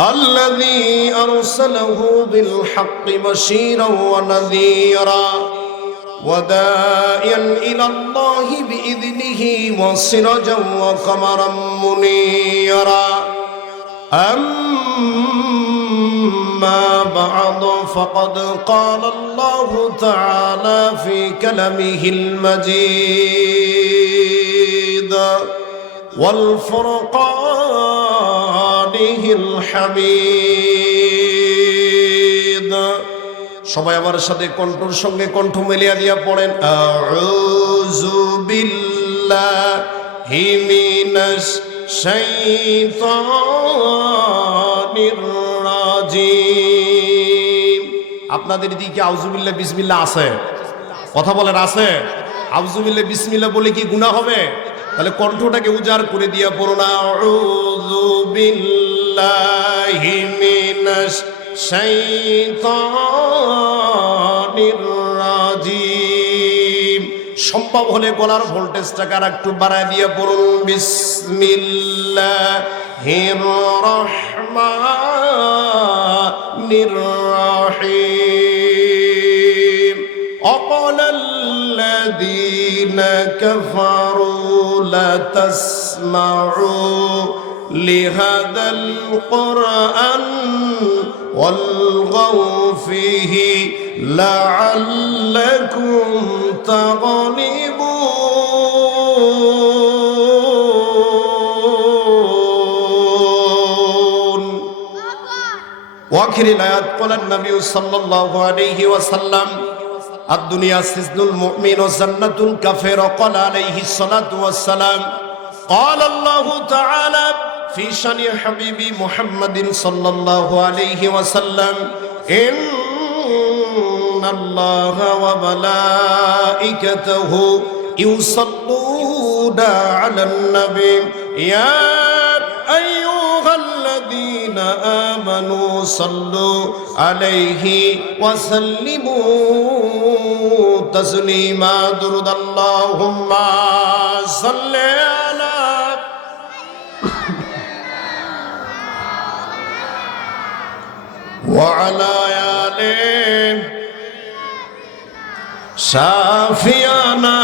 الذي أرسله بالحق بشيرا ونذيرا وداعيا إلى الله بإذنه وسراجا وقمرا منيرا أما بعد فقد قال الله تعالى في كلامه المجيد والفرقانه الحميد সবাই আমার সাথে কণ্ঠের সঙ্গে কণ্ঠ মিলিয়ে দিয়া পড়েন আউযু বিল্লাহি মিনাশ শাইতানির রাজিম। আপনাদের দিকে আউযু বিল্লাহ বিসমিল্লাহ আছে? কথা বলেন আছে? আউযু বিল্লাহ বিসমিল্লাহ বলে কি গুনাহ হবে? তাহলে কণ্ঠটাকে উজাড় করে দিয়া পড়ুন আউযু বিল্লাহি মিনাশ শাইতানির রাজিম। সম্ভব হলে গলার ভোল্টেজটাকে আর একটু বাড়ায় দিয়ে পড়ুন বিসমিল্লাহির রহমানির রহিম। অকালাল্লাযীনা কাফারু লা তাসমাউ লিহাদাল কুরআন والغوا فيه لعلكم تغلبون واخر الايات قال النبي صلى الله عليه وسلم الدنيا سجن المؤمن وجنة الكافر قال عليه الصلاة والسلام قال الله تعالى في شان حبيبي محمد صلى الله عليه وسلم إن الله وملائكته يصلون على النبي يا أيها الذين آمنوا صلوا عليه وسلموا تسليما درود اللهم صل وعلى آله شافينا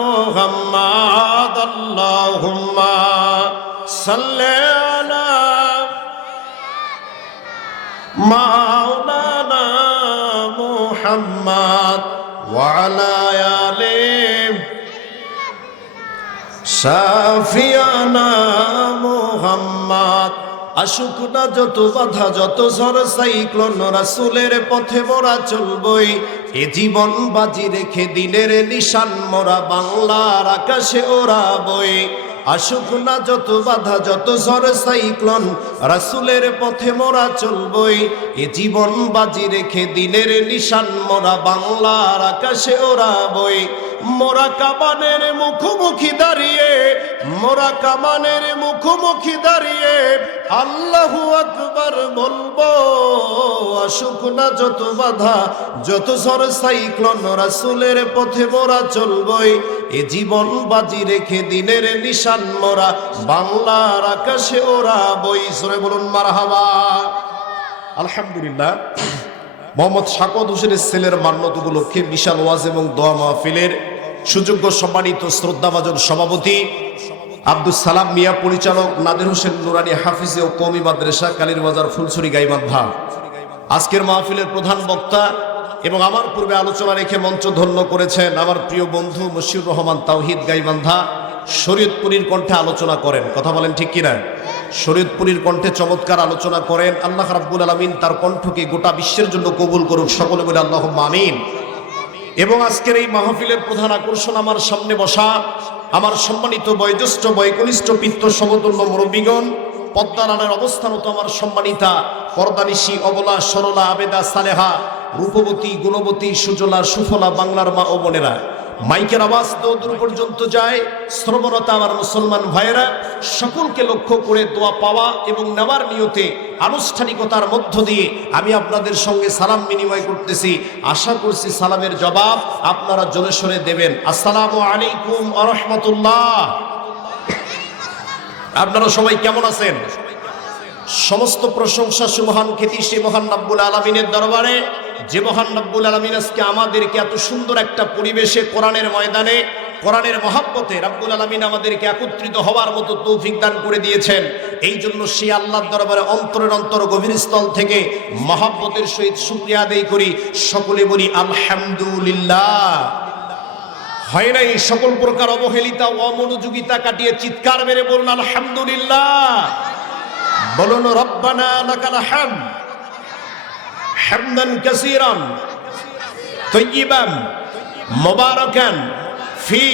محمد اللهم صل على مولانا محمد وعلى آله شافينا محمد। আসুক না যত বাধা যত ঝড় সাইক্লোন রাসূলের পথে মোরা চলবই এ জীবন বাজি রেখে দিনের নিশান মোরা বাংলার আকাশে ওড়াবই। আসুক না যত বাধা যত ঝড় সাইক্লোন রাসূলের পথে মোরা চলবই এ জীবন বাজি রেখে দিনের নিশান মোরা বাংলার আকাশে ওড়াবই। মোরা কামানের মুখোমুখি দাঁড়িয়ে মোরা কামানের মুখোমুখি দাঁড়িয়ে আল্লাহু আকবার বলবো। আসুক না যত বাধা যত ঝড় সাইক্লোন রাসূলের পথে মোরা চলবই এ জীবন বাজি রেখে দিনের নিশান মোরা বাংলার আকাশে ওড়াবই। সরে বলুন মারহাবা। আলহামদুলিল্লাহ, মোহাম্মদ শাকত হোসেনের ছেলের মান্যত উপলক্ষে বিশাল ওয়াজ এবং দোয়া মাহফিলের সুযোগ্য সম্মানিত শ্রদ্ধাভাজন সভাপতি আব্দুল সালাম মিয়া, পরিচালক নাদির হোসেন নুরানি হাফিজে ও কওমি মাদ্রাসা কালীরবাজার ফুলছড়ি গাইবান্ধা আজকের মাহফিলের প্রধান বক্তা এবং আমার পূর্বে আলোচনা রেখে মঞ্চ ধন্য করেছেন আমার প্রিয় বন্ধু মশিউর রহমান তাওহিদ গাইবান্ধা। শরীয়তপুরীর কণ্ঠে আলোচনা করেন, কথা বলেন ঠিক কিনা? শরীয়তপুরীর কণ্ঠে চমৎকার আলোচনা করেন। আল্লাহ রাব্বুল আলামিন তার কণ্ঠকে গোটা বিশ্বের জন্য কবুল করুক, সকলে বলে আল্লাহুম্মা আমিন। এবং আজকের এই মাহফিলের প্রধান আকর্ষণ আমার সামনে বসা আমার সম্মানিত বয়োজ্যেষ্ঠ বয়কনিষ্ঠ পিতৃ সমতুল্য মুরব্বীগণ, পদ্মারানের অবস্থানত আমার সম্মানিতা পর্দানিশী অবলা সরলা আবেদা সালেহা রূপবতী গুণবতী সুজলা সুফলা বাংলার মা ও বোনেরা, মাইকের আওয়াজ দূর পর্যন্ত যায় শ্রবণতা আমার মুসলমান ভাইয়েরা, সকলকে লক্ষ্য করে দোয়া পাওয়া এবং নেওয়ার নিয়তে আনুষ্ঠানিকতার মধ্য দিয়ে আমি আপনাদের সঙ্গে সালাম বিনিময় করতেছি। আশা করছি সালামের জবাব আপনারা জোরে সোরে দেবেন। আসসালামু আলাইকুম ওয়া রাহমাতুল্লাহ। আপনারা সবাই কেমন আছেন? সমস্ত প্রশংসা সুমহান খ্যাতি সে মহান রব্বুল আলামিনের দরবারে, যে মহান রব্বুল আলামিন আজকে আমাদেরকে এত সুন্দর একটা পরিবেশে কোরআনের ময়দানে কোরআনের মহব্বতে রব্বুল আলামিন আমাদেরকে একত্রিত হওয়ার মতো তৌফিক দান করে দিয়েছেন। এই জন্য সেই আল্লাহর দরবারে অন্তরের অন্তর গভীর স্থল থেকে মহব্বতের সহিত শুকরিয়া আদায় করি। সকলে বলি আলহামদুলিল্লাহ। হয় নাই সকল প্রকার অবহেলিতা অমনোযোগিতা কাটিয়ে চিৎকার মেরে বলুন আলহামদুলিল্লাহ। বলুন রব্বানা লাকাল হামদ হামদান কাসীরান তাইয়িবান মুবারাকান ফি।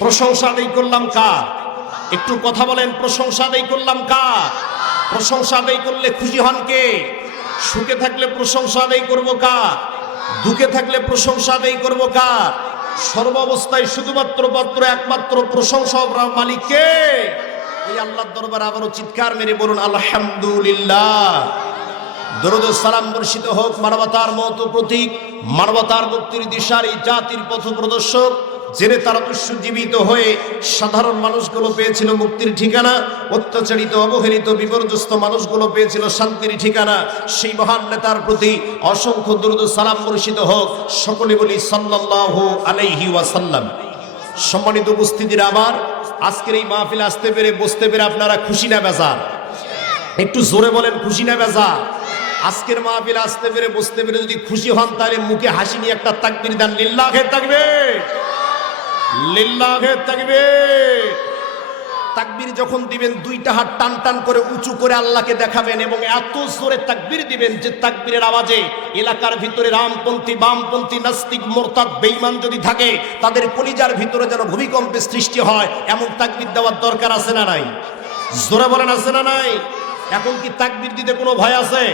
প্রশংসা আদায় করলাম কার? একটু কথা বলেন, প্রশংসা আদায় করলাম কার? প্রশংসা আদায় করলে খুশি হন কে? সুখে থাকলে প্রশংসা আদায় করব কার? দুঃখে থাকলে প্রশংসা আদায় করব কার? সর্বাবস্থায় শুধুমাত্র একমাত্র প্রশংসা মালিককে। ওই আল্লাহর দরবারে আবারও চিৎকার মেরে বলুন আলহামদুলিল্লাহ। দরুদ ও সালাম বর্ষিত হোক মানবতার মত প্রতীক, মানবতার মুক্তির দিশারি, জাতির পথ প্রদর্শক, জেনে তারা জীবিত হয়ে সাধারণ মানুষগুলো পেয়েছিল মুক্তির ঠিকানা, অত্যাচারিত অবহেলিত বিপর্যস্ত মানুষগুলো পেয়েছিল শান্তির ঠিকানা। সেই মহান নেতার প্রতি অসংখ্য দরুদ ও সালাম বর্ষিত হোক। সকলে বলি সাল্লাল্লাহু আলাইহি ওয়াসাল্লাম। সম্মানিত উপস্থিতিরা, আমার আজকের এই মাহফিলে আসতে পেরে বসতে পেরে আপনারা খুশি না বেজার? একটু জোরে বলেন, খুশি না বেজার? আজকের মাহফিলে আসতে পেরে বসতে পেরে যদি খুশি হন তাহলে মুখে হাসি নিয়ে একটা তাকবীর দেন। লিল্লাহে তাকবীর, লিল্লাহে তাকবীর। তাকবীর যখন দিবেন দুইটা হাত টান টান করে উঁচু করে আল্লাহকে দেখাবেন এবং এত জোরে তাকবীর দিবেন যে তাকবীরের আওয়াজে এলাকার ভিতরে রামপন্থী, বামপন্থী, নাস্তিক, মোরতাদ, বেঈমান যদি থাকে তাদের কলিজার ভিতরে যেন ভূমিকম্পের সৃষ্টি হয়, এমন তাকবীর দেওয়ার দরকার আছে না নাই? জোরে বলেন, আছে না নাই? এখন কি তাকবীর দিতে কোনো ভয় আছে?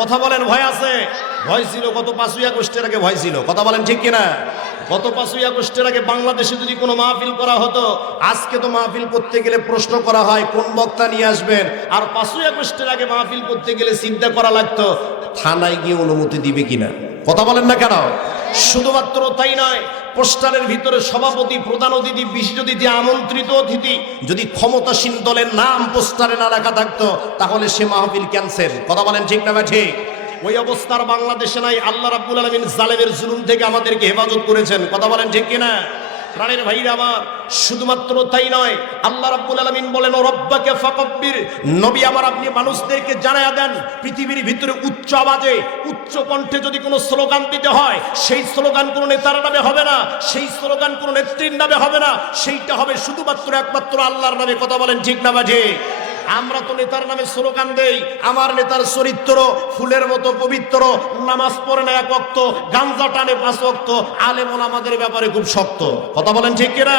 কথা বলেন, ভয় আছে? ভয় ছিল গত 5ই আগস্টের আগে, ভয় ছিল। কথা বলেন ঠিক কিনা? গত 5ই আগস্টের আগে বাংলাদেশে যদি কোনো মাহফিল করা হতো, আজকে তো মাহফিল করতে গেলে প্রশ্ন করা হয় কোন বক্তা নিয়ে আসবেন, আর 5ই আগস্টের আগে মাহফিল করতে গেলে চিন্তা করা লাগতো থানায় গিয়ে অনুমতি দিবে কিনা। কথা বলেন না কেন? শুধুমাত্র তাই নয়, পোস্টারের ভিতরে সভাপতি, প্রধান অতিথি, বিশেষ অতিথি, আমন্ত্রিত অতিথি যদি ক্ষমতাসীন দলের নাম পোস্টারে না লেখা থাকতো তাহলে সে মাহফিল ক্যান্সেল। কথা বলেন ঠিক না ঠিক? ওই অবস্থার বাংলাদেশে নাই। আল্লাহ রাব্বুল আলামিন জালেমের জুলুম থেকে আমাদেরকে হেফাজত করেছেন। কথা বলেন ঠিক কিনা? প্রাণের ভাইরা আমার, শুধুমাত্র তাই নয়, আল্লাহ রাব্বুল আলামিন বলেন ও রব্বাকে ফাকাব্বির। নবী আমার, আপনি মানুষদেরকে জানায়া দেন পৃথিবীর ভিতরে উচ্চ আওয়াজে উচ্চ কণ্ঠে যদি কোনো স্লোগান দিতে হয়, সেই স্লোগান কোনো নেতার নামে হবে না, সেই স্লোগান কোনো নেত্রীর নামে হবে না, সেইটা হবে শুধুমাত্র একমাত্র আল্লাহর নামে। কথা বলেন ঠিক না ঠিক? আমরা তো নেতার নামে স্লোগান দেই, আমার নেতার চরিত্র ফুলের মতো পবিত্র, নামাজ পড়ে না 1 ওয়াক্ত, গাঞ্জা টানে 5 ওয়াক্ত, আলেম ওলামাদের ব্যাপারে খুব শক্ত। কথা বলেন ঠিক কিনা?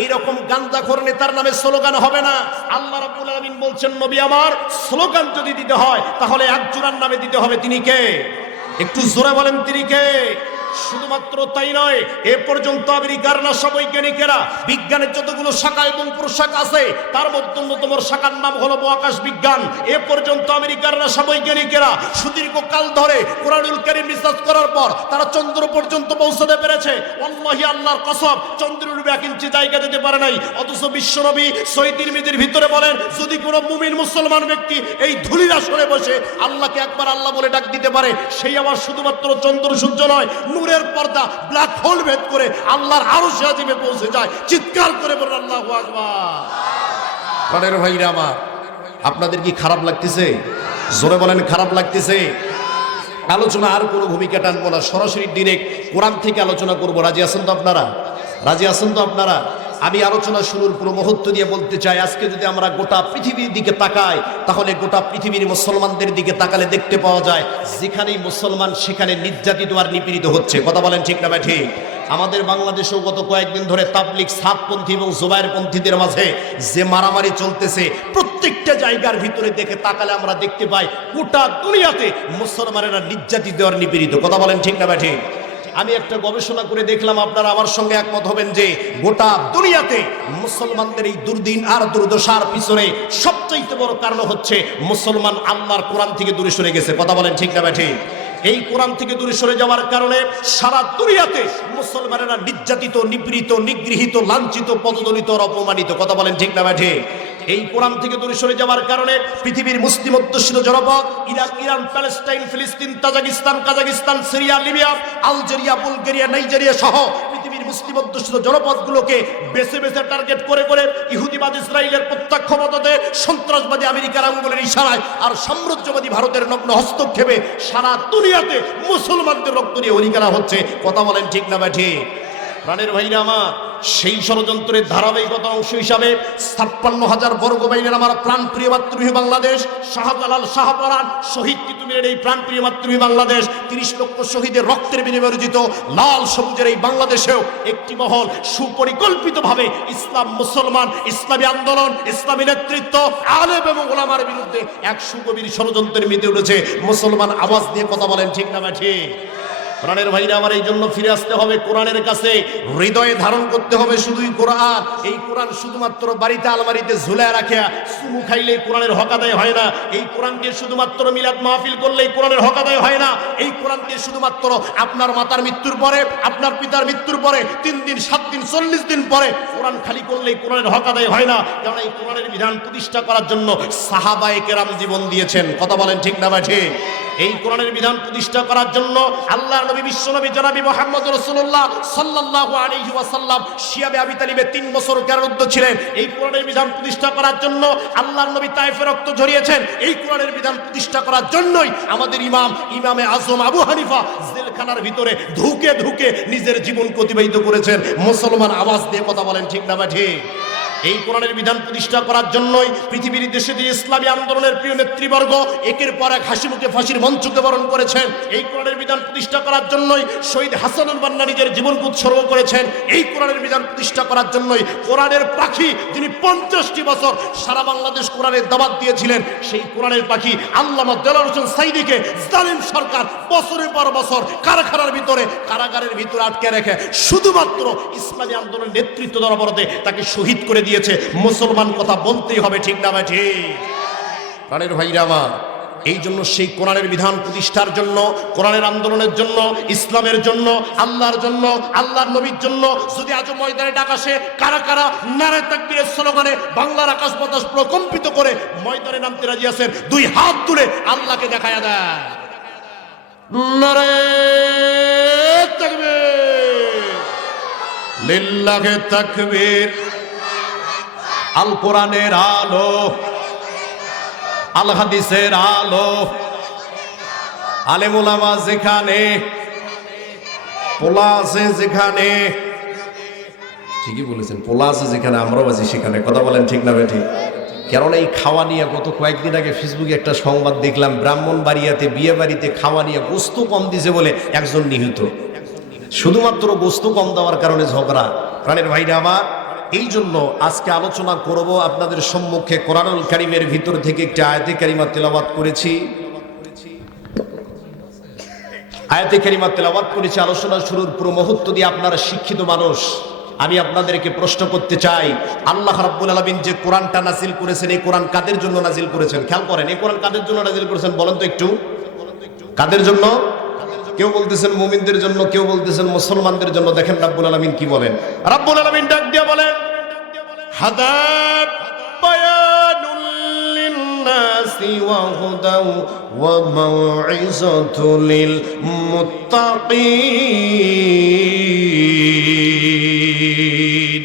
এইরকম গাঞ্জাখোর নেতার নামে স্লোগান হবে না। আল্লাহ রাব্বুল আলামিন বলছেন নবী আমার, স্লোগান যদি দিতে হয় তাহলে একজনের নামে দিতে হবে। তিনি কে? একটু জোরে বলেন, তিনি কে? শুধুমাত্র তাই নয়, এ পর্যন্ত আমেরিকার নাসা বৈজ্ঞানিকেরা বিজ্ঞানের যতগুলো শাখা এবং প্রশাখা আছে তার মধ্যে অন্যতম শাখার নাম হলো মহাকাশ বিজ্ঞান। এ পর্যন্ত আমেরিকার নাসা বৈজ্ঞানিকেরা সুদীর্ঘ কাল ধরে কোরআনুল কারীম রিসার্চ করার পর তারা চন্দ্র পর্যন্ত পৌঁছাতে পেরেছে। আল্লাহি, আল্লাহর কসম, চন্দ্রের উপরে 1 ইঞ্চি জায়গা যেতে পারে নাই। অথচ বিশ্বনবী সহিহ তিরমিজির ভিতরে বলেন, যদি কোনো মুমিন মুসলমান ব্যক্তি এই ধুলির আসরে বসে আল্লাহকে একবার আল্লাহ বলে ডাক দিতে পারে, সেই আবার শুধুমাত্র চন্দ্র সূর্য নয়, নূরের পর্দা ব্ল্যাক হোল ভেদ করে আল্লাহর আরশে আজিমে পৌঁছে যায়। চিৎকার করে বলেন আল্লাহু আকবার। প্রাণের ভাইরা আমার, আপনাদের কি খারাপ লাগতেছে? জোরে বলেন, খারাপ লাগতেছে? আলোচনা আর কোনো ভূমিকা টানবো না, সরাসরি ডিরেক্ট কোরআন থেকে আলোচনা করবো। রাজি আছেন তো আপনারা? রাজি আছেন তো আপনারা? আমি আলোচনা শুরুর পুরো মুহূর্ত দিয়ে বলতে চাই, আজকে যদি আমরা গোটা পৃথিবীর দিকে তাকাই তাহলে গোটা পৃথিবীর মুসলমানদের দিকে তাকালে দেখতে পাওয়া যায় যেখানেই মুসলমান সেখানে নির্যাতিত আর নিপীড়িত হচ্ছে। কথা বলেন ঠিক না ঠিক? আমাদের বাংলাদেশেও গত কয়েকদিন ধরে তাবলিগ, সাতপন্থী এবং জুবায়েরপন্থীদের মাঝে যে মারামারি চলতেছে, প্রত্যেকটা জায়গার ভিতরে দেখে তাকালে আমরা দেখতে পাই গোটা দুনিয়াতে মুসলমানেরা নির্যাতিত আর নিপীড়িত। কথা বলেন ঠিক না ঠিক? আমি একটা গবেষণা করে দেখলাম, আপনারা আমার সঙ্গে একমত হবেন যে গোটা দুনিয়াতে মুসলমানদের এই দুর্দিন আর দুর্দশার পিছনে সবচেয়ে বড় কারণ হচ্ছে মুসলমান আল্লাহর কোরআন থেকে দূরে সরে গেছে। কথা বলেন ঠিক না ঠিক? এই কোরআন থেকে দূরে সরে যাওয়ার কারণে সারা দুনিয়াতে মুসলমানেরা নির্যাতিত, নিপীড়িত, নিগৃহীত, লাঞ্ছিত, পদদলিত আর অপমানিত। কথা বলেন ঠিক না ঠিক? এই কোরআন থেকে দূরে সরে যাওয়ার কারণে পৃথিবীর মুসলিম অধ্যুষিত জনপদ ইরাক, ইরান, প্যালেস্টাইন, ফিলিস্তিন, Tajikistan, Kazakhstan, Syria, Libya, Algeria, Bulgaria, Nigeria সহ পৃথিবীর মুসলিম অধ্যুষিত জনপদগুলোকে বেছে বেছে টার্গেট করে করে ইহুদিবাদ ইসরায়েলের প্রত্যক্ষ মদতে, সন্ত্রাসবাদী আমেরিকার আঙ্গুলের ইশারায় আর সাম্রাজ্যবাদী ভারতের নগ্ন হস্তক্ষেপে সারা দুনিয়াতে মুসলমানদের রক্ত নিয়ে অধিকারা হচ্ছে। কথা বলেন ঠিক না ব্যাঠি? প্রাণের ভাইরা আমার, সেই ষড়যন্ত্রের ধারাবাহিকতা অংশ হিসাবে 56,000 বর্গ মাইলের আমার প্রাণপ্রিয় মাতৃভূমি বাংলাদেশ, শাহজালাল শাহপরাণ শহীদ তিতুমিরের এই প্রাণপ্রিয় মাতৃভূমি বাংলাদেশ, 30 লক্ষ শহীদের রক্তের বিনিময়ে অর্জিত লাল সবুজের এই বাংলাদেশেও একটি মহল সুপরিকল্পিতভাবে ইসলাম, মুসলমান, ইসলামী আন্দোলন, ইসলামী নেতৃত্ব, আলেম এবং ওলামার বিরুদ্ধে এক সুগভীর ষড়যন্ত্রের মেতে উঠেছে। মুসলমান আওয়াজ দিয়ে কথা বলেন ঠিক না ঠিক? প্রাণের ভাইরা আমার, এই জন্য ফিরে আসতে হবে কোরআনের কাছে, হৃদয়ে ধারণ করতে হবে শুধুই কোরআন। এই কোরআন শুধুমাত্র বাড়িতে আলমারিতে ঝুলায় রাখা, চুমু খাইলে কোরআনের হক আদায় হয় না। এই কোরআন দিয়ে শুধুমাত্র মিলাদ মাহফিল করলেই কোরআনের হক আদায় হয় না। এই কোরআন দিয়ে শুধুমাত্র আপনার মাতার মৃত্যুর পরে, আপনার পিতার মৃত্যুর পরে 3 দিন, 7 দিন, 40 দিন পরে কোরআন খালি করলেই কোরআনের হক আদায় হয় না। কারণ এই কোরআনের বিধান প্রতিষ্ঠা করার জন্য সাহাবায়ে কেরাম জীবন দিয়েছেন। কথা বলেন ঠিক না ঠিক? এই কোরআনের বিধান প্রতিষ্ঠা করার জন্য আল্লাহ নবী, বিশ্বনবী জনাবি মুহাম্মদ রাসূলুল্লাহ সাল্লাল্লাহু আলাইহি ওয়াসাল্লাম শিয়াবে আবি তালিবে 3 বছর কারারুদ্ধ ছিলেন। এই কোরআনের বিধান প্রতিষ্ঠা করার জন্য আল্লাহর নবী তায়েফে রক্ত ঝরিয়েছেন। এই কোরআনের বিধান প্রতিষ্ঠা করার জন্যই আমাদের ইমামে আজম আবু হানিফা জেলখানার ভিতরে ধুকে ধুকে নিজের জীবন অতিবাহিত করেছেন। মুসলমান আওয়াজ দিয়ে কথা বলেন ঠিক না ঠিক? এই কোরআনের বিধান প্রতিষ্ঠা করার জন্যই পৃথিবীর দেশে যে ইসলামী আন্দোলনের প্রিয় নেতৃবর্গ একের পর এক হাসি মুখে ফাঁসির মঞ্চকে বরণ করেছেন। এই কোরআনের বিধান প্রতিষ্ঠা করার জন্যই শহীদ হাসানুল বান্না নিজের জীবনকে উৎসর্গ করেছেন। এই কোরআনের বিধান প্রতিষ্ঠা করার জন্যই কোরআনের পাখি, যিনি 50টি বছর সারা বাংলাদেশ কোরআনের দাওয়াত দিয়েছিলেন, সেই কোরআনের পাখি আল্লামা দেলোয়ার হোসেন সাঈদীকে জালিম সরকার বছরের পর বছর কারখানার ভিতরে, কারাগারের ভিতরে আটকে রেখে শুধুমাত্র ইসলামী আন্দোলনের নেতৃত্ব দেওয়ার বলতে তাকে শহীদ করে দিয়েছে। মুসলমান কথা বলতেই হবে ঠিক না ঠিক? প্রাণের ভাইরা আমার, এই জন্য সেই কোরআনের বিধান প্রতিষ্ঠার জন্য, কোরআনের আন্দোলনের জন্য, ইসলামের জন্য, আল্লাহর জন্য, আল্লাহর নবীর জন্য যদি আজ ময়দানে ডাক আসে, কারা কারা নারে তাকবীরের স্লোগানে বাংলার আকাশ বাতাস প্রকম্পিত করে ময়দানে নামতে রাজি আছেন? 2 হাত তুলে আল্লাহকে দেখায়া দেয়। নারে তাকবীর, লিল্লাহি তাকবীর। আল কোরআনের আলো, আল হাদিসের আলো, আলেম ওলামা যেখানে, পোলা আছে যেখানে, ঠিকই বলেছেন, পোলা আছে যেখানে আমরাও আছি সেখানে। কথা বলেন ঠিক না ঠিক? কারণ এই খাওয়া নিয়ে গত কয়েকদিন আগে ফেসবুকে একটা সংবাদ দেখলাম, ব্রাহ্মণবাড়িয়াতে বিয়ে বাড়িতে খাওয়া নিয়ে গোস্ত কম দিছে বলে একজন নিহত। শুধুমাত্র গোস্ত কম দেওয়ার কারণে ঝগড়া। প্রাণের ভাইরা আমার, এই জন্য আজকে আলোচনা করব আপনাদের সম্মুখে কোরআনুল কারীমের ভিতর থেকে একটি আয়াতে কারিমা তেলাওয়াত করেছি। আয়াতে কারিমা তেলাওয়াত করেছি। আলোচনা শুরুর পুরো মুহূর্ত দিয়ে আপনারা শিক্ষিত মানুষ, আমি আপনাদেরকে প্রশ্ন করতে চাই, আল্লাহ রাব্বুল আলামিন যে কোরআনটা নাজিল করেছেন, এই কোরআন কাদের জন্য নাজিল করেছেন? খেয়াল করেন, এই কোরআন কাদের জন্য নাজিল করেছেন বলেন তো একটু? কাদের জন্য? কেউ বলতেছেন মুমিনদের জন্য, কেউ বলতেছেন মুসলমানদের জন্য। দেখেন রাব্বুল আলামিন কি বলেন। রাব্বুল আলামিন ডাক দিয়ে বলেন, হাদাত বায়ানুল লিন্নাসি ওয়া হুদাও ওয়া মাউইযাতুল লিল মুত্তাকিন।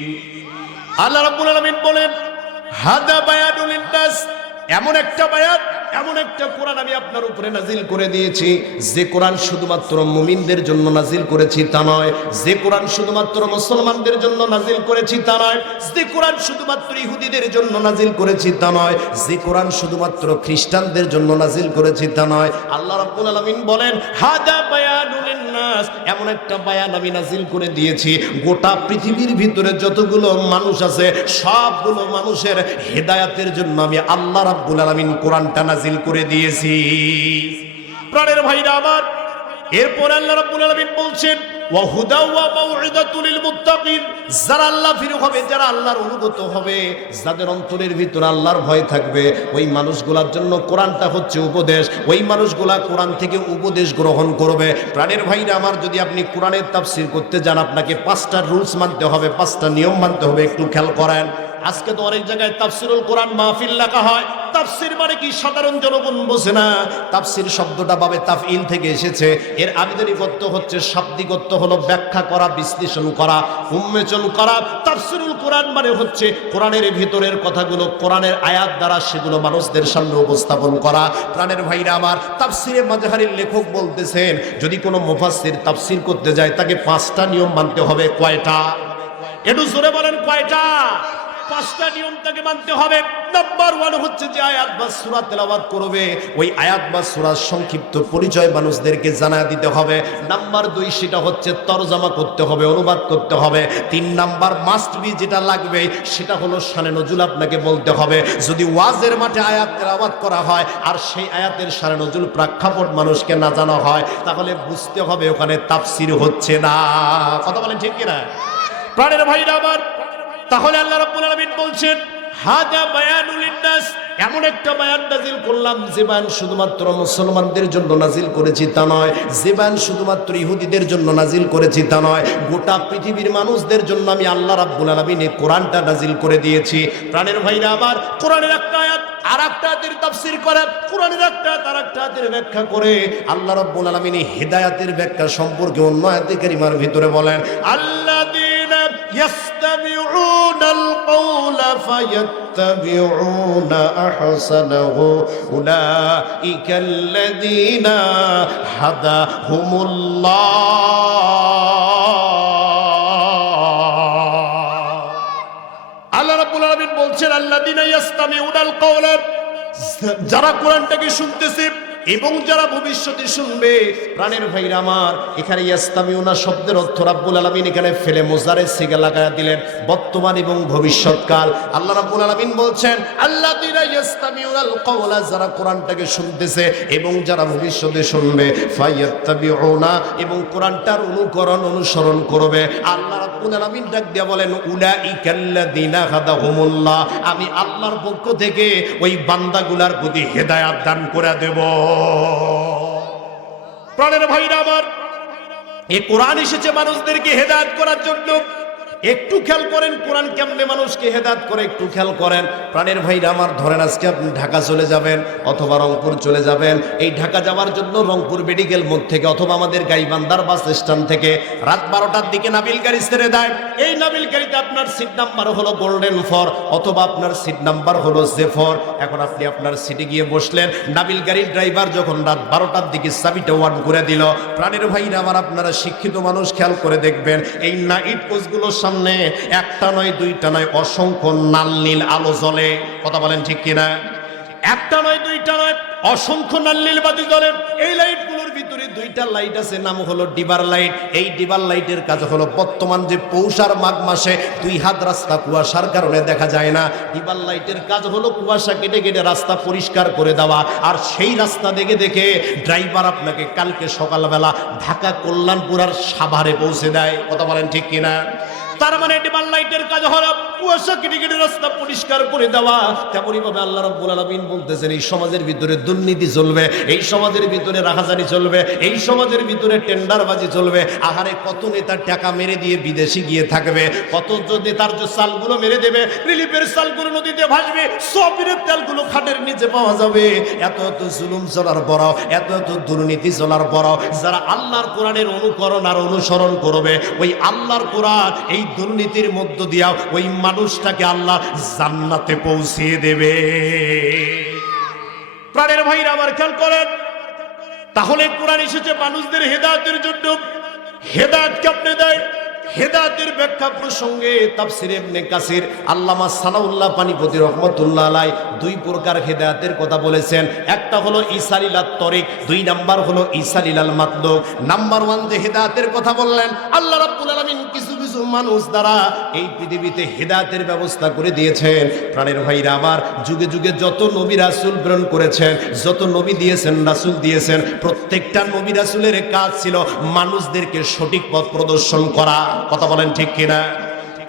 আল্লাহ রাব্বুল আলামিন বলেন, হাদা বায়ানুল লিন্নাস, এমন একটা বায়াত, এমন একটা কোরআন আমি আপনার উপরে নাজিল করে দিয়েছি, যে কোরআন শুধুমাত্র মুমিনদের জন্য নাজিল করেছি তা নয়, যে কোরআন শুধুমাত্র মুসলমানদের জন্য নাজিল করেছি তা নয়, যে কোরআন শুধুমাত্র ইহুদিদের জন্য নাজিল করেছি তা নয়, যে কোরআন শুধুমাত্র খ্রিস্টানদের জন্য নাজিল করেছি তা নয়। আল্লাহ রাব্বুল আলামিন বলেন, হাদা বায়ানুল লিন্নাস, এমন একটা বায়ান আমি নাজিল করে দিয়েছি, গোটা পৃথিবীর ভিতরে যতগুলো মানুষ আছে সবগুলো মানুষের হেদায়েতের জন্য আমি আল্লাহ রাব্বুল আলামিন কোরআনটা নাজিল করে দিয়েছি। প্রাণের ভাইরা আমার, এরপর আল্লাহ রাব্বুল আলামিন বলছেন, ওয়া হুদা ওয়া মাউইযাতুল লিল মুত্তাকিন, যারা আল্লাহ ফিরে হবে, যারা আল্লাহর অনুগত হবে, যাদের অন্তরের ভিতরে আল্লাহর ভয় থাকবে, ওই মানুষগুলোর জন্য কোরআনটা হচ্ছে উপদেশ। ওই মানুষগুলা কোরআন থেকে উপদেশ গ্রহণ করবে। প্রাণের ভাইরা আমার, যদি আপনি কোরআনের তাফসীর করতে যান, আপনাকে 5টা রুলস মানতে হবে, 5টা নিয়ম মানতে হবে। একটু খেয়াল করেন। আজকে তো অনেক জায়গায় তাফসিরুল কোরআন মাহফিল লেখা হয়। তাফসির মানে কি সাধারণ জনগণ বোঝে না। তাফসির শব্দটা বাবে তাফইল থেকে এসেছে। এর আবিধানিক অর্থ হচ্ছে, শাব্দিক অর্থ হলো ব্যাখ্যা করা, বিশ্লেষণ করা, উন্মোচন করা। তাফসিরুল কোরআন মানে হচ্ছে কোরআনের ভিতরের কথাগুলো কোরআনের আয়াত দ্বারা সেগুলো মানুষদের সামনে উপস্থাপন করা। প্রাণের ভাইরা আমার, তাফসিরে মাযহারির লেখক বলতেছেন, যদি কোনো মুফাসসির তাফসির করতে যায় তাকে 5টা নিয়ম মানতে হবে। কয়টা? একটু জোরে বলেন, কয়টা? 5টা নিয়ম তাকে মানতে হবে। নাম্বার 1 হচ্ছে যে আয়াত বা সূরা তেলাওয়াত করবে, ওই আয়াত বা সূরার সংক্ষিপ্ত পরিচয় মানুষদেরকে জানায় দিতে হবে। নাম্বার 2 সেটা হচ্ছে তরজমা করতে হবে, অনুবাদ করতে হবে। 3 নাম্বার মাস্ট বি যেটা লাগবে সেটা হলো শানে নজুল আপনাকে বলতে হবে। যদি ওয়াজের মাঠে আয়াত তেলাওয়াত করা হয় আর সেই আয়াতের শানে নজুল প্রেক্ষাপট মানুষকে না জানা হয়, তাহলে বুঝতে হবে ওখানে তাফসীর হচ্ছে না। কথা বলেন ঠিক কিনা? প্রাণের ভাইরা আমার, তাহলে আল্লাহ রাব্বুল আলামিন বলছেন, হাদা বায়ানুল লিন্নাস, এমন একটা বায়ান নাজিল করলাম যে বায়ান শুধুমাত্র মুসলমানদের জন্য নাজিল করেছি তা নয়, যে বায়ান শুধুমাত্র ইহুদিদের জন্য নাজিল করেছি তা নয়, গোটা পৃথিবীর মানুষদের জন্য আমি আল্লাহ রাব্বুল আলামিন এই কোরআনটা নাজিল করে দিয়েছি। প্রাণের ভাইরা আমার, কোরআনের একটা আয়াত আর একটা আয়াতের তাফসীর করে, কোরআনের একটা আয়াত আর একটা আয়াতের ব্যাখ্যা করে। আল্লাহ রাব্বুল আলামিন এই হিদায়াতের ব্যাখ্যা সম্পর্কে অন্য আয়াতে কারিমার ভিতরে বলেন, আল্লাযীনা ইয়াসতামিউনাল কওলা ফায়াত্তাবিউনা আহসানাহু উলাইকাল্লাযীনা হাদাহুমুল্লাহ। আল্লাহ রাব্বুল আলামিন বলছেন, আল্লাযীনা ইয়াসতামিউনাল কওলা, যারা কোরআনটাকে শুনতেছে এবং যারা ভবিষ্যতে শুনবে। প্রাণের ভাইরা আমার, এখানে ইয়াস্তামিউনা শব্দের অর্থ রাব্বুল আলামিন এখানে ফেলে মুজারের সিগা লাগায়া দিলেন, বর্তমান এবং ভবিষ্যৎকাল। আল্লাহ রাব্বুল আলামিন বলছেন, আল্লাযীনা ইয়াস্তামিউনাল কওলা, যারা কোরআনটাকে শুনতেছে এবং যারা ভবিষ্যতে শুনবে, ফায়াত্তাবিউনা, এবং কোরআনটার অনুসরণ করবে। আল্লাহ রাব্বুল আলামিন ডাক দিয়ে বলেন, উলাইকাল্লাযীনা হাদাহুমুল্লাহ, আমি আল্লাহর পক্ষ থেকে ওই বান্দাগুলার প্রতি হেদায়েত দান করে দেব। প্রাণের ভাইরা আমার, এই কোরআন এসেছে মানুষদেরকে হেদায়েত করার জন্য। একটু খেয়াল করেন কোরআন কেমনে মানুষকে হেদায়েত করে, একটু খেয়াল করেন। প্রাণের ভাইরা আমার, ধরেন আজকে আপনি ঢাকা চলে যাবেন অথবা রংপুর চলে যাবেন। এই ঢাকা যাওয়ার জন্য রংপুর মেডিকেল মোড় থেকে অথবা আমাদের গাইবান্ধার বাস স্ট্যান্ড থেকে রাত 12টার দিকে নাবিল গাড়ি ছেড়ে দেয়। এই নাবিল গাড়িতে আপনার সিট নাম্বার হলো গোল্ডেন 4 অথবা আপনার সিট নাম্বার হলো J4। এখন আপনি আপনার সিটে গিয়ে বসলেন। নাবিল গাড়ির ড্রাইভার যখন রাত 12টার দিকে চাবিটা ওয়ান করে দিল, প্রাণের ভাইরা আমার, আপনারা শিক্ষিত মানুষ খেয়াল করে দেখবেন, এই নাইট কোচগুলোর সামনে একটা নয়, দুইটা নয়, অসংখ্য লাল নীল আলো জ্বলে। কথা বলেন ঠিক কিনা? একটা নয়, দুইটা নয়, অসংখ্য লাল নীল বাতি জ্বলে। এই লাইটগুলোর ভিতরে 2টা লাইট আছে, নাম হলো ডিবার লাইট। এই ডিবার লাইটের কাজ হলো, বর্তমান যে পৌষ আর মাঘ মাসে 2 হাত রাস্তা কুয়াশার কারণে দেখা যায় না, ডিবার লাইটের কাজ হলো কুয়াশা কেটে কেটে রাস্তা পরিষ্কার করে দেওয়া। আর সেই রাস্তা দেখে দেখে ড্রাইভার আপনাকে কালকে সকালবেলা ঢাকা কল্যাণপুর আর সাভারে পৌঁছে দেয়। কথা বলেন ঠিক কিনা? তার মানে ডিবার লাইটের কাজ হলো কুয়াশা কেটে কেটে রাস্তা পরিষ্কার করে দেওয়া। তেমনই ভাবে আল্লাহ রাব্বুল আলামিন বলতেছেন, এই সমাজের ভিতরে দুর্নীতি চলবে, এই সমাজের ভিতরে রাহাজানি চলবে, এই সমাজের ভিতরে টেন্ডারবাজি চলবে। আহারে, কত নেতা টাকা মেরে দিয়ে বিদেশে গিয়ে থাকবে, কত নেতার যে চালগুলো মেরে দেবে, রিলিফের চালগুলো নদীতে ভাসবে, সবিরের তেলগুলো খাটের নিচে পাওয়া যাবে। এত এত জুলুম চলার পরও, এত এত দুর্নীতি চলার পরও যারা আল্লাহর কোরআনের অনুকরণ আর অনুসরণ করবে, ওই আল্লাহর কোরআন এই দুর্নীতির মধ্য দিয়া ওই মানুষটাকে আল্লাহ জান্নাতে পৌঁছিয়ে দেবে। প্রাণের ভাইরা আমার, খেয়াল করেন, তাহলে কোরআন এসেছে মানুষদের হেদায়েতের জন্য। হেদায়েত কেমনে দেয়? হেদায়েতের ব্যাখ্যা প্রসঙ্গে তাফসীরে ইবনে কাসির আল্লামা সানাউল্লাহ পানিপতি রহমাতুল্লাহ আলাইহি 2 প্রকার হেদায়েতের কথা বলেছেন। একটা হলো ইসালিলাত তরিক, 2 নাম্বার হলো ইসালিলাল মাতলুব। নাম্বার 1 যে হেদায়েতের কথা বললেন, আল্লাহ রাব্বুল আলামিন কিছু কিছু মানুষ দ্বারা এই পৃথিবীতে হেদায়েতের ব্যবস্থা করে দিয়েছেন। প্রাণের ভাইরা আমার, যুগে যুগে যত নবী রাসূল প্রেরণ করেছেন, যত নবী দিয়েছেন, রাসূল দিয়েছেন, প্রত্যেকটা নবী রাসূলের কাজ ছিল মানুষদেরকে সঠিক পথ প্রদর্শন করা। কথা বলেন ঠিক কিনা?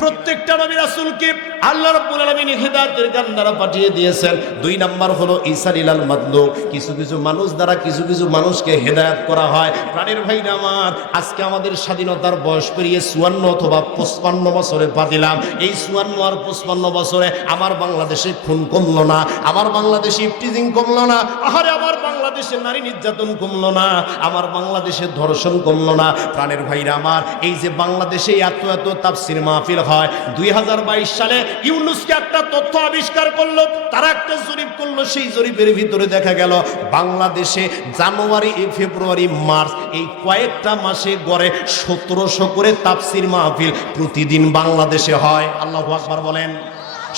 প্রত্যেকটা নবী রাসূলকে আল্লাহ রাব্বুল আলামিন হিদায়াতের জ্ঞান দ্বারা পাঠিয়ে দিয়েছেন। 2 নাম্বার হলো ইসারিলাল মাদলুম, কিছু কিছু মানুষ দ্বারা কিছু কিছু মানুষকে হেদায়েত করা হয়। প্রাণের ভাইরা আমার, আজকে আমাদের স্বাধীনতার বয়স পেরিয়ে 54 অথবা 55 বছরে পা দিলাম। এই 54 আর 55 বছরে আমার বাংলাদেশে খুন কমলো না, আমার বাংলাদেশে ইফটিজিং কমলো না, আহারে আমার বাংলাদেশে নারী নির্যাতন কমলো না, আমার বাংলাদেশে ধর্ষণ কমলো না। প্রাণের ভাইরা আমার, এই যে বাংলাদেশে এত এত তাফসীর মাহফিল হয়, 2022 সালে ইউনুসকে একটা তথ্য আবিষ্কার করলো, তারা একটা জরিপ করলো, সেই জরিপের ভিতরে দেখা গেল বাংলাদেশে জানুয়ারি, ফেব্রুয়ারি, মার্চ এই কয়েকটা মাসে গড়ে 1700 করে তাফসীর মাহফিল প্রতিদিন বাংলাদেশে হয়। আল্লাহু আকবার বলেন।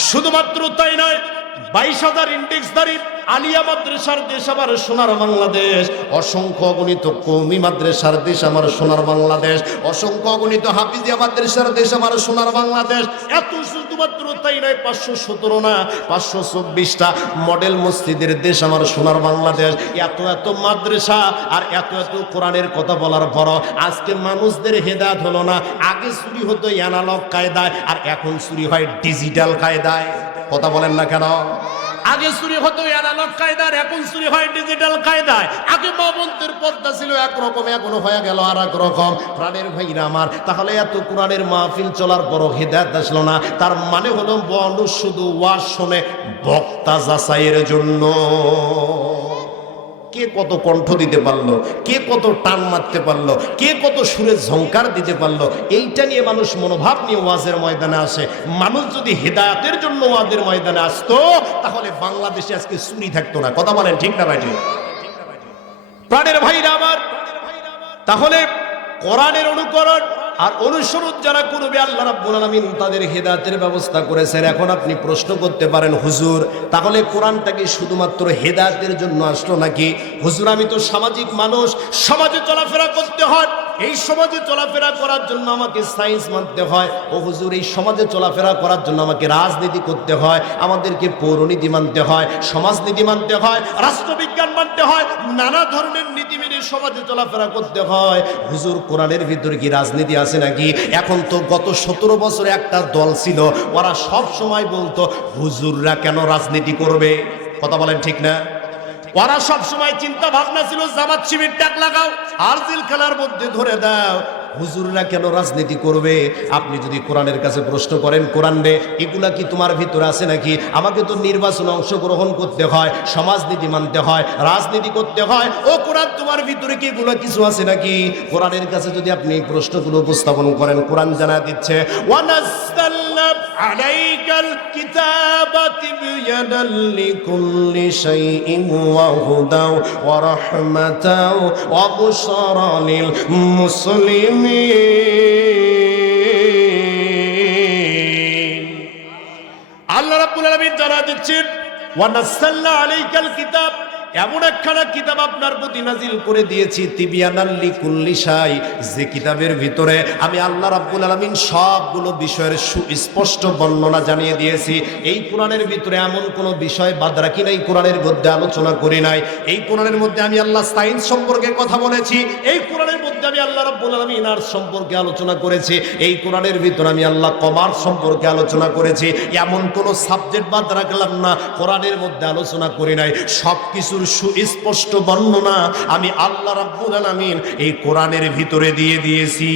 শুধুমাত্র তাই নয়, 22,000 ইন্ডেক্সধারী আলিয়া মাদ্রাসার দেশ আমার সোনার বাংলাদেশ, অসংখ্য অগণিত কওমি মাদ্রাসার দেশ আমার সোনার বাংলাদেশ, অসংখ্য অগণিত হাফিজিয়া মাদ্রাসার দেশ আমার সোনার বাংলাদেশ। এত শুধুমাত্র তাই নয়, 517 না 524টা মডেল মসজিদের দেশ আমার সোনার বাংলাদেশ। এত এত মাদ্রাসা আর এত এত কোরআনের কথা বলার পর আজকে মানুষদের হেদায়েত হলো না। আগে চুরি হতো অ্যানালগ কায়দায়, আর এখন চুরি হয় ডিজিটাল কায়দায়। কথা বলেন না কেন? আগে চুরি হতো অ্যানালগ কায়দার, এখন চুরি হয় ডিজিটাল কায়দায়। আগে মা বোনদের পর্দা ছিল একরকম, এখনো হয়ে গেল আর এক রকম। প্রাণের ভাইরা আমার, তাহলে এত কোরআনের মাহফিল চলার পরও হেদায়েত আসলো না, তার মানে হলো মানুষ শুধু ওয়াজ শুনে বক্তা যাচাইয়ের জন্য। কে কত কণ্ঠ দিতে পারলো, কে কত টান মারতে পারলো, কে কত সুরে ঝংকার দিতে পারলো, এইটা নিয়ে মানুষ মনোভাব নিয়ে ওয়াজের ময়দানে আসে। মানুষ যদি হেদায়েতের জন্য ওয়াজের ময়দানে আসতো, তাহলে বাংলাদেশে আজকে চুরি থাকতো না। কথা বলেন ঠিক না ভাই? প্রাণের ভাইরা আমার, তাহলে কোরআনের অনুকরণ আর অনুসরণ যারা করবে, আল্লাহ রাব্বুল আলামিন তাদের হেদায়েতের ব্যবস্থা করেছেন। এখন আপনি প্রশ্ন করতে পারেন, হুজুর তাহলে কোরআনটা কি শুধুমাত্র হেদায়েতের জন্য আসলো নাকি? হুজুর আমি তো সামাজিক মানুষ, সমাজে চলাফেরা করতে হয়, এই সমাজে চলাফেরা করার জন্য আমাকে সায়েন্স মানতে হয়। ও হুজুর এই সমাজে চলাফেরা করার জন্য আমাকে রাজনীতি করতে হয়, আমাদেরকে পৌরনীতি মানতে হয়, সমাজনীতি মানতে হয়, রাষ্ট্রবিজ্ঞান মানতে হয়, নানা ধরনের নীতি মেনে সমাজে চলাফেরা করতে হয়। হুজুর কোরআনের ভিতরে কি রাজনীতি আছে নাকি? এখন তো গত 17 বছরে একটা দল ছিল, ওরা সব সময় বলতো হুজুররা কেন রাজনীতি করবে। কথা বলেন ঠিক না? ওরা সব সময় চিন্তা ভাবনা ছিল জামাত শিবির ডাক লাগাও, আর জেল খেলার মধ্যে ধরে দাও। হুজুররা কেন রাজনীতি করবে? আপনি যদি কোরআনের কাছে প্রশ্ন করেন, কোরআন রে এগুলা কি তোমার ভিতরে আছে নাকি? আমাকে তো নির্বাচনে অংশগ্রহণ করতে হয়, সমাজনীতি মানতে হয়, রাজনীতি করতে হয়। ও কোরআন তোমার ভিতরে কি এগুলা কিছু আছে নাকি? কোরআনের কাছে যদি আপনি এই প্রশ্নগুলো উপস্থাপন করেন, কোরআন জানা দিচ্ছে ওয়ানাজ্জালনা আলাইকাল কিতাবা তিবয়ানাল লিকুল্লি শাইইন ওয়া হুদাও ওয়া রাহমাতাও ওয়া বুশরা লিল মুসলিমিন। আল্লাহ রাব্বুল আলামিন জানা দিচ্ছেন ওয়ানাজ্জালনা আলাইকাল কিতাব, এমন একখানা কিতাব আপনার প্রতি নাজিল করে দিয়েছি, তিবিয়ানাল লিকুল্লি শাই, যে কিতাবের ভিতরে আমি আল্লাহ রাব্বুল আলামিন সবগুলো বিষয়ের সুস্পষ্ট বর্ণনা জানিয়ে দিয়েছি। এই কোরআনের ভিতরে এমন কোনো বিষয় বাদ রাখি নাই, কোরআনের মধ্যে আলোচনা করি নাই। এই কোরআনের মধ্যে আমি আল্লাহ সায়েন্স সম্পর্কে কথা বলেছি, এই কোরআনের মধ্যে আমি আল্লাহ রাব্বুল আলামিন আর্টস সম্পর্কে আলোচনা করেছি, এই কোরআনের ভিতরে আমি আল্লাহ কমার্স সম্পর্কে আলোচনা করেছি। এমন কোনো সাবজেক্ট বাদ রাখলাম না, কোরআনের মধ্যে আলোচনা করি নাই। সব কিছুর সুস্পষ্ট বর্ণনা আমি আল্লাহ রাব্বুল আলামিন এই কোরআনের ভিতরে দিয়ে দিয়েছি।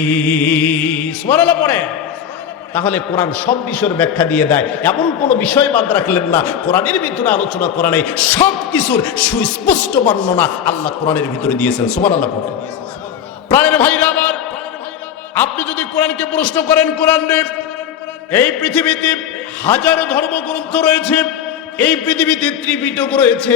সুবহানাল্লাহ পড়ে। তাহলে কোরআন সব বিষয়ের ব্যাখ্যা দিয়ে দেয়, এমন কোনো বিষয় বাদ রাখলেন না কোরআনের ভিতরে আলোচনা করা নেই। সব কিছুর সুস্পষ্ট বর্ণনা আল্লাহ কোরআনের ভিতরে দিয়েছেন। সুবহানাল্লাহ পড়ে। প্রাণের ভাইরা আমার, আপনি যদি কোরআনকে প্রশ্ন করেন, কোরআনের এই পৃথিবীতে হাজারো ধর্মগ্রন্থ রয়েছে, এই পৃথিবীতে ত্রিপিটক রয়েছে,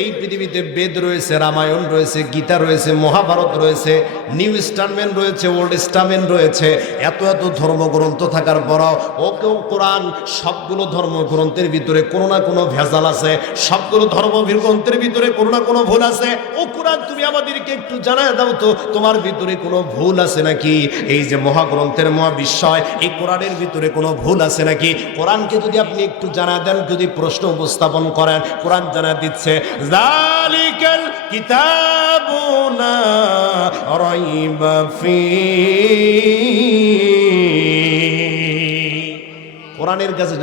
এই পৃথিবীতে বেদ রয়েছে, রামায়ণ রয়েছে, গীতা রয়েছে, মহাভারত রয়েছে, নিউ টেস্টামেন্ট রয়েছে, ওল্ড টেস্টামেন্ট রয়েছে। এত এত ধর্মগ্রন্থ থাকার পরও ওকেও কোরআন সবগুলো ধর্মগ্রন্থের ভিতরে কোনো না কোনো ভেজাল আছে, সবগুলো ধর্মগ্রন্থের ভিতরে কোনো না কোনো ভুল আছে। ও কোরআন তুমি আমাদেরকে একটু জানায় দাও তো, তোমার ভিতরে কোনো ভুল আছে নাকি? এই যে মহাগ্রন্থের মহাবিশ্বয়, এই কোরআনের ভিতরে কোনো ভুল আছে নাকি? কোরআনকে যদি আপনি একটু জানায় দেন, যদি প্রশ্ন উপস্থাপন করেন, কোরআন জানা দিচ্ছে যালিকাল কিতাবু লা রাইবা ফীহি। কোরআনের কাছে